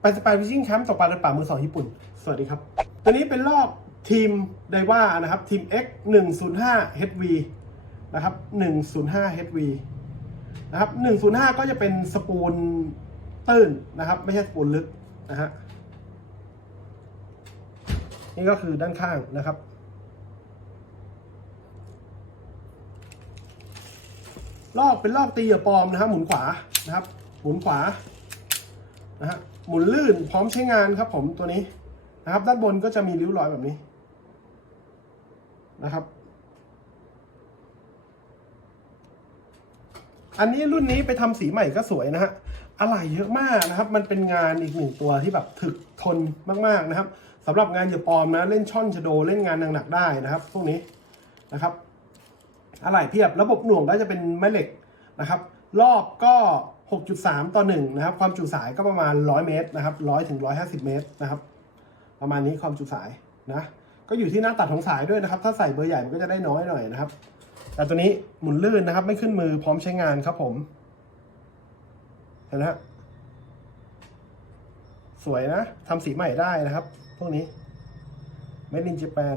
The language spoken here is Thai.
ไปสปายฟิชชิ่งแคมป์ตกปลาในป่ามือสองญี่ปุ่น สวัสดีครับ ตัวนี้เป็นลอกทีมไดว่านะครับ ทีม X 105 HV นะครับ 105 HV นะครับ 105 ก็จะเป็นสปูลตื้นนะครับ ไม่ใช่สปูลลึกนะฮะ นี่ก็คือด้านข้างนะครับ ลอกเป็นลอกตีเหยื่อปลอมนะครับ หมุนขวานะครับ หมุนขวา นะฮะหมุนลื่นพร้อมใช้งานครับผมตัวนี้นะครับ ด้านบนก็จะมีริ้วรอยแบบนี้นะครับ อันนี้รุ่นนี้ไปทำสีใหม่ก็สวยนะฮะอะไหล่เยอะมากนะครับ มันเป็นงานอีกหนึ่งตัวที่แบบถึกทนมากๆนะครับสำหรับงานเหยื่อปลอมนะเล่นช่อนชโดเล่นงานหนักๆได้นะครับ พวกนี้นะครับ อะไหล่เพียบระบบหน่วงก็จะเป็นแม่เหล็กนะครับ รอบก็ 6.3 ต่อ1นะครับ ความจุสายก็ประมาณ 100 เมตรนะครับ 100ถึง150 เมตรนะครับ ประมาณนี้ความจุสายนะ ก็อยู่ที่หน้าตัดของสายด้วยนะครับ ถ้าใส่เบอร์ใหญ่มันก็จะได้น้อยหน่อยนะครับ แต่ตัวนี้หมุนลื่นนะครับ ไม่ขึ้นมือพร้อมใช้งานครับผม เห็นไหมฮะสวยนะทำสีใหม่ได้นะครับ พวกนี้ Made in Japan